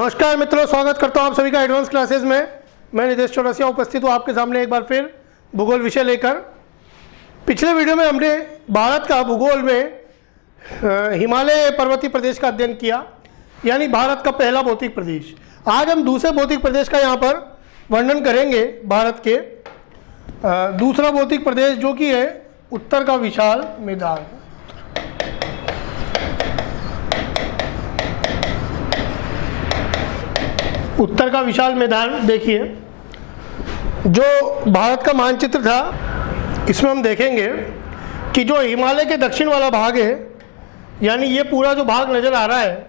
नमस्कार मित्रों, स्वागत करता हूं आप सभी का एडवांस क्लासेस में। मैं नितेश चौरसिया उपस्थित हूं आपके सामने एक बार फिर भूगोल विषय लेकर। पिछले वीडियो में हमने भारत का भूगोल में हिमालय पर्वतीय प्रदेश का अध्ययन किया, यानी भारत का पहला भौतिक प्रदेश। आज हम दूसरे भौतिक प्रदेश का यहाँ पर वर्णन करेंगे। भारत के दूसरा भौतिक प्रदेश जो कि है उत्तर का विशाल मैदान। उत्तर का विशाल मैदान देखिए, जो भारत का मानचित्र था इसमें हम देखेंगे कि जो हिमालय के दक्षिण वाला भाग है, यानी ये पूरा जो भाग नज़र आ रहा है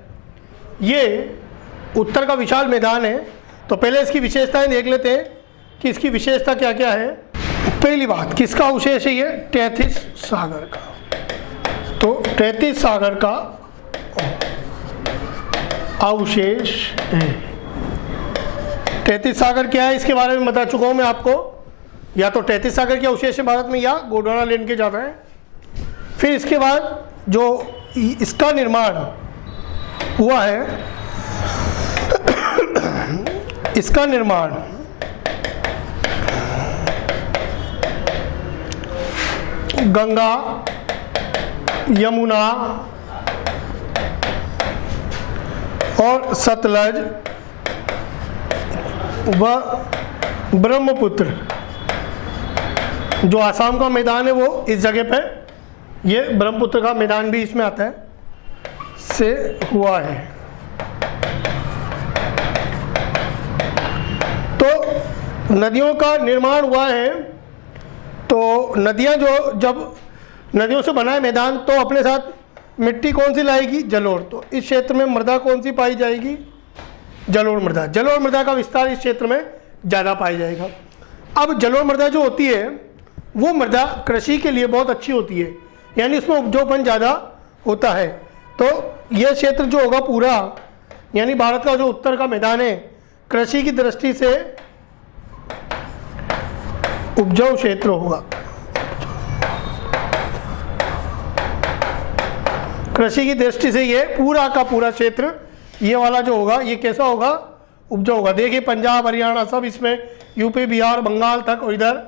ये उत्तर का विशाल मैदान है। तो पहले इसकी विशेषताएं देख लेते हैं कि इसकी विशेषता क्या क्या है। पहली बात, किसका अवशेष है ये? तैतीस सागर का। तो तैतीस सागर का अवशेष है। तैतीस सागर क्या है इसके बारे में बता चुका हूं मैं आपको। या तो तैतीस सागर के अवशेष है भारत में, या गोंडवाना लेन के ज़्यादा है। फिर इसके बाद जो इसका निर्माण हुआ है, इसका निर्माण गंगा, यमुना और सतलज व ब्रह्मपुत्र, जो आसाम का मैदान है वो इस जगह पे, ये ब्रह्मपुत्र का मैदान भी इसमें आता है, से हुआ है। तो नदियों का निर्माण हुआ है। तो नदियां जो जब नदियों से बना है मैदान, तो अपने साथ मिट्टी कौन सी लाएगी? जलोढ़। तो इस क्षेत्र में मृदा कौन सी पाई जाएगी? जलोढ़ मृदा। जलोढ़ मृदा का विस्तार इस क्षेत्र में ज़्यादा पाया जाएगा। अब जलोढ़ मृदा जो होती है वो मृदा कृषि के लिए बहुत अच्छी होती है, यानी इसमें उपजाऊपन ज़्यादा होता है। तो यह क्षेत्र जो होगा पूरा, यानी भारत का जो उत्तर का मैदान है, कृषि की दृष्टि से उपजाऊ क्षेत्र होगा। कृषि की दृष्टि से ये पूरा का पूरा क्षेत्र, ये वाला जो होगा ये कैसा होगा? उपजाऊ होगा। देखिए पंजाब, हरियाणा सब इसमें, यूपी, बिहार, बंगाल तक, और इधर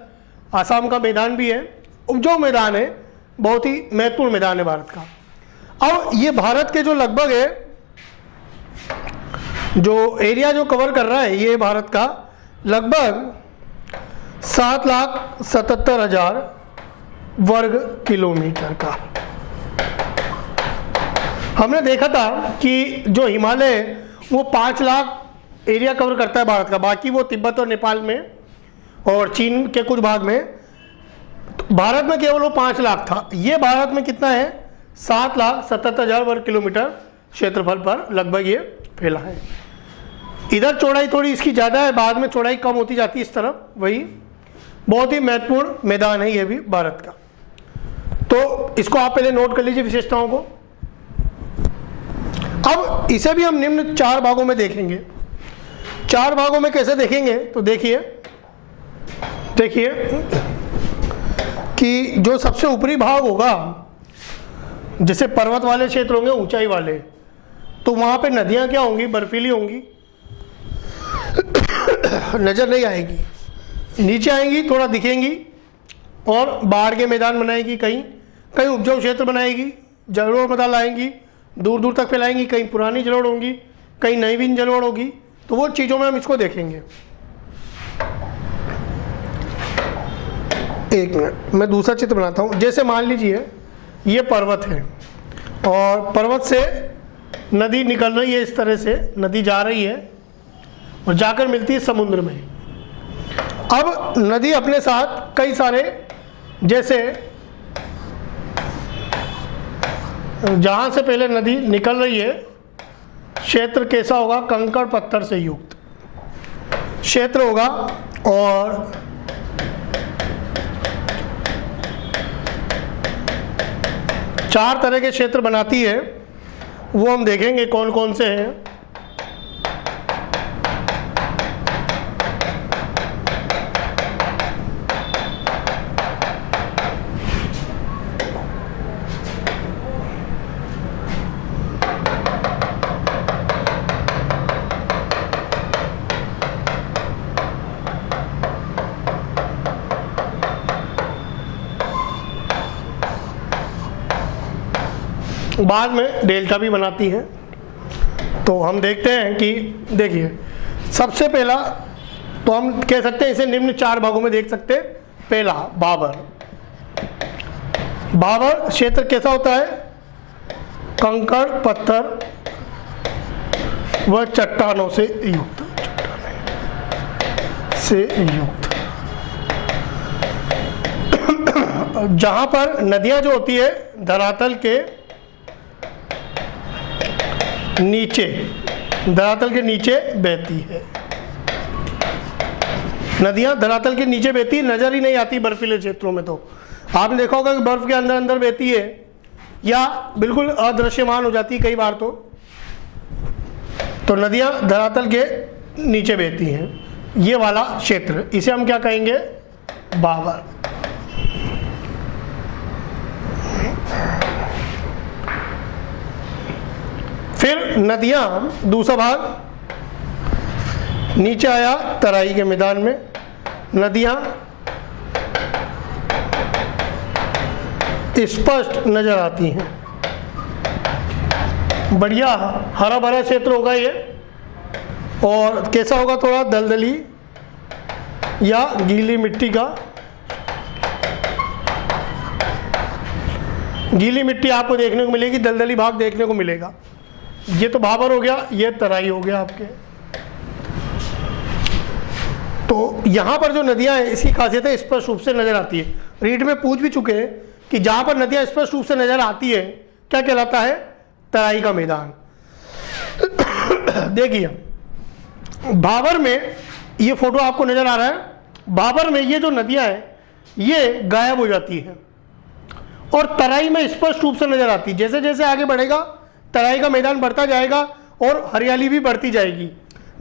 आसाम का मैदान भी है। उपजाऊ मैदान है, बहुत ही महत्वपूर्ण मैदान है भारत का। अब ये भारत के जो लगभग है, जो एरिया जो कवर कर रहा है, ये भारत का लगभग 7,77,000 वर्ग किलोमीटर का। हमने देखा था कि जो हिमालय वो 5 लाख एरिया कवर करता है भारत का, बाकी वो तिब्बत और नेपाल में और चीन के कुछ भाग में। तो भारत में केवल वो 5 लाख था। ये भारत में कितना है? 7,77,000 वर्ग किलोमीटर क्षेत्रफल पर लगभग ये फैला है। इधर चौड़ाई थोड़ी इसकी ज़्यादा है, बाद में चौड़ाई कम होती जाती है इस तरफ। वही बहुत ही महत्वपूर्ण मैदान है ये भी भारत का। तो इसको आप पहले नोट कर लीजिए विशेषताओं को। अब इसे भी हम निम्न 4 भागों में देखेंगे। 4 भागों में कैसे देखेंगे? तो देखिए कि जो सबसे ऊपरी भाग होगा, जैसे पर्वत वाले क्षेत्र होंगे, ऊंचाई वाले, तो वहां पे नदियां क्या होंगी? बर्फीली होंगी, नजर नहीं आएगी। नीचे आएंगी, थोड़ा दिखेंगी, और बाढ़ के मैदान बनाएगी, कहीं उपजाऊ क्षेत्र बनाएगी, जलोढ़ मृदा लाएंगी, दूर दूर तक फैलाएंगी। कहीं पुरानी जलोढ़ होंगी, कहीं नवीन जलोढ़ होगी। तो वो चीज़ों में हम इसको देखेंगे। एक मिनट, मैं दूसरा चित्र बनाता हूँ। जैसे मान लीजिए ये पर्वत है, और पर्वत से नदी निकल रही है, इस तरह से नदी जा रही है और जाकर मिलती है समुद्र में। अब नदी अपने साथ कई सारे, जैसे जहाँ से पहले नदी निकल रही है, क्षेत्र कैसा होगा? कंकड़ पत्थर से युक्त क्षेत्र होगा। और चार तरह के क्षेत्र बनाती है, वो हम देखेंगे कौन कौन से हैं। बाद में डेल्टा भी बनाती हैं। तो हम देखते हैं कि देखिए, सबसे पहला तो हम कह सकते हैं इसे निम्न 4 भागों में देख सकते हैं। पहला भाबर। भाबर क्षेत्र कैसा होता है? कंकड़, पत्थर व चट्टानों से युक्त, जहां पर नदियां जो होती है धरातल के नीचे बहती है। नदियां धरातल के नीचे बहती है, नजर ही नहीं आती बर्फीले क्षेत्रों में। तो आपने देखा होगा कि बर्फ के अंदर अंदर बहती है या बिल्कुल अदृश्यमान हो जाती है कई बार। तो नदियां धरातल के नीचे बहती हैं, ये वाला क्षेत्र, इसे हम क्या कहेंगे? भाबर। फिर नदियां, दूसरा भाग नीचे आया तराई के मैदान में। नदियां स्पष्ट नजर आती हैं, बढ़िया हरा भरा क्षेत्र होगा ये। और कैसा होगा? थोड़ा दलदली या गीली मिट्टी का, गीली मिट्टी आपको देखने को मिलेगी, दलदली भाग देखने को मिलेगा। ये तो भाबर हो गया, ये तराई हो गया आपके। तो यहां पर जो नदियां हैं इसकी खासियत है स्पष्ट रूप से नजर आती है। रीड में पूछ भी चुके हैं कि जहां पर नदियां स्पष्ट रूप से नजर आती है क्या कहलाता है? तराई का मैदान। देखिए भाबर में, ये फोटो आपको नजर आ रहा है, भाबर में ये जो नदियां हैं ये गायब हो जाती हैं और तराई में स्पष्ट रूप से नजर आती है। जैसे जैसे आगे बढ़ेगा तराई का मैदान बढ़ता जाएगा और हरियाली भी बढ़ती जाएगी।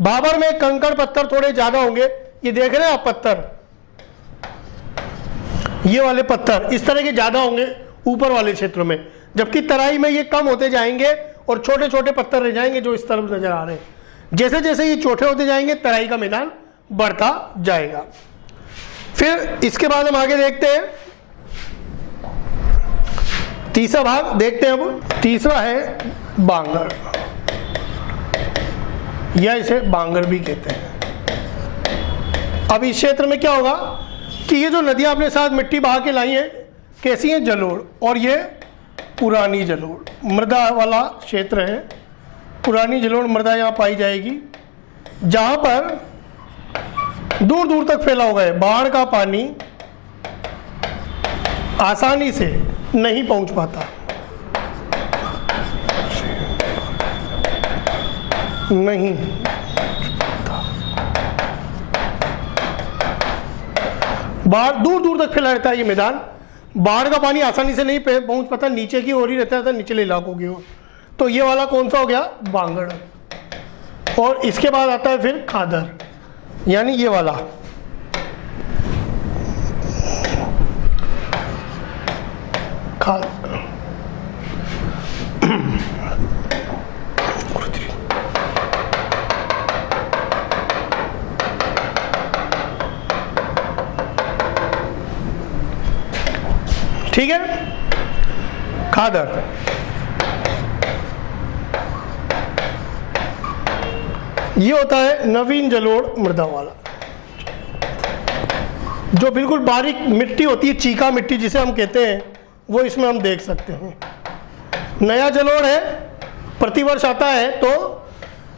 भाबर में कंकड़ पत्थर थोड़े ज्यादा होंगे, ये देख रहे हैं आप पत्थर, ये वाले पत्थर इस तरह के ज्यादा होंगे ऊपर वाले क्षेत्रों में, जबकि तराई में ये कम होते जाएंगे और छोटे छोटे पत्थर रह जाएंगे जो इस तरफ नजर आ रहे हैं। जैसे जैसे ये छोटे होते जाएंगे तराई का मैदान बढ़ता जाएगा। फिर इसके बाद हम आगे देखते हैं तीसरा भाग देखते हैं। अब तीसरा है बांगर, या इसे बांगर भी कहते हैं। अब इस क्षेत्र में क्या होगा कि ये जो नदियां अपने साथ मिट्टी बहा के लाई हैं कैसी हैं? जलोढ़, और ये पुरानी जलोढ़ मृदा वाला क्षेत्र है। पुरानी जलोढ़ मृदा यहाँ पाई जाएगी, जहां पर दूर दूर तक फैला हुआ है। बाढ़ का पानी आसानी से नहीं पहुंच पाता, नहीं बाढ़ दूर दूर तक फैला रहता है ये मैदान। बाढ़ का पानी आसानी से नहीं पहुंच पाता, नीचे की ओर ही रहता है, निचले इलाकों की ओर। तो ये वाला कौन सा हो गया? बांगड़। और इसके बाद आता है फिर खादर, यानी ये वाला खादर। ठीक है, खादर। ये होता है नवीन जलोढ़ मृदा वाला, जो बिल्कुल बारीक मिट्टी होती है, चीका मिट्टी जिसे हम कहते हैं, वो इसमें हम देख सकते हैं। नया जलोढ़ है, प्रतिवर्ष आता है, तो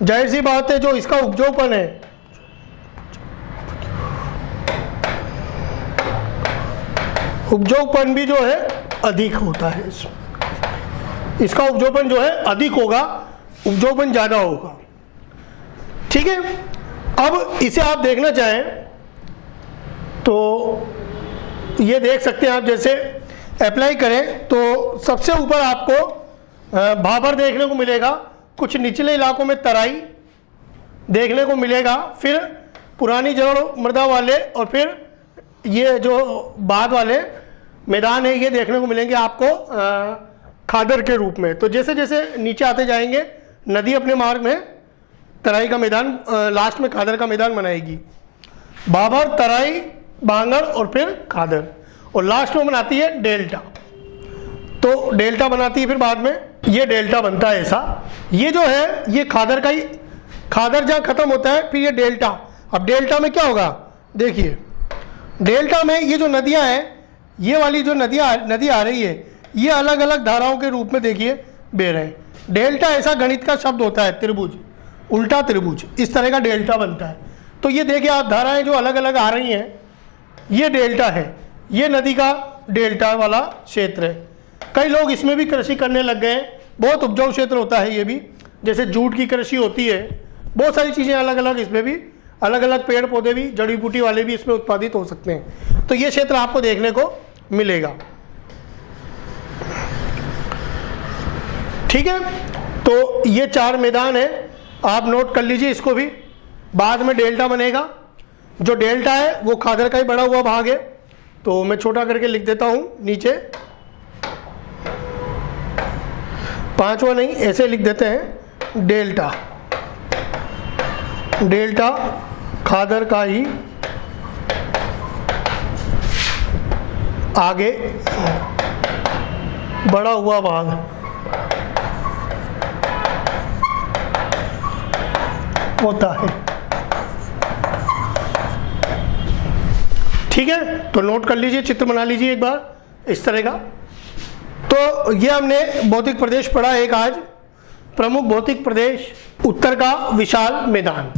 जाहिर सी बात है जो इसका उपजाऊपन है उपजाऊपन भी जो है अधिक होता है। इसका उपजाऊपन जो है अधिक होगा, उपजाऊपन ज्यादा होगा। ठीक है, अब इसे आप देखना चाहें तो ये देख सकते हैं आप। जैसे अप्लाई करें तो सबसे ऊपर आपको भाबर देखने को मिलेगा, कुछ निचले इलाकों में तराई देखने को मिलेगा, फिर पुरानी जलोढ़ मृदा वाले, और फिर ये जो बाद वाले मैदान है ये देखने को मिलेंगे आपको खादर के रूप में। तो जैसे जैसे नीचे आते जाएंगे नदी अपने मार्ग में तराई का मैदान, लास्ट में खादर का मैदान बनाएगी। भाबर, तराई, बांगर और फिर खादर, और लास्ट में बनाती है डेल्टा। तो डेल्टा बनाती है, फिर बाद में ये डेल्टा बनता है ऐसा। ये जो है ये खादर का ही, खादर जहाँ खत्म होता है फिर ये डेल्टा। अब डेल्टा में क्या होगा, देखिए डेल्टा में ये जो नदियाँ हैं, ये वाली जो नदी आ रही है, ये अलग अलग धाराओं के रूप में देखिए बह रहे हैं। डेल्टा ऐसा गणित का शब्द होता है, त्रिभुज, उल्टा त्रिभुज, इस तरह का डेल्टा बनता है। तो ये देखिए आप धाराएं जो अलग अलग आ रही हैं, ये डेल्टा है, ये नदी का डेल्टा वाला क्षेत्र है। कई लोग इसमें भी कृषि करने लग गए हैं, बहुत उपजाऊ क्षेत्र होता है ये भी, जैसे जूट की कृषि होती है, बहुत सारी चीज़ें अलग अलग, इसमें भी अलग अलग पेड़ पौधे भी, जड़ी बूटी वाले भी इसमें उत्पादित हो सकते हैं। तो ये क्षेत्र आपको देखने को मिलेगा। ठीक है, तो ये 4 मैदान है, आप नोट कर लीजिए इसको भी, बाद में डेल्टा बनेगा। जो डेल्टा है वो खादर का ही बड़ा हुआ भाग है, तो मैं छोटा करके लिख देता हूं नीचे, 5वां नहीं, ऐसे लिख देते हैं, डेल्टा, डेल्टा खादर का ही आगे बड़ा हुआ भाग होता है। ठीक है, तो नोट कर लीजिए, चित्र बना लीजिए एक बार इस तरह का। तो ये हमने भौतिक प्रदेश पढ़ा एक आज, प्रमुख भौतिक प्रदेश, उत्तर का विशाल मैदान।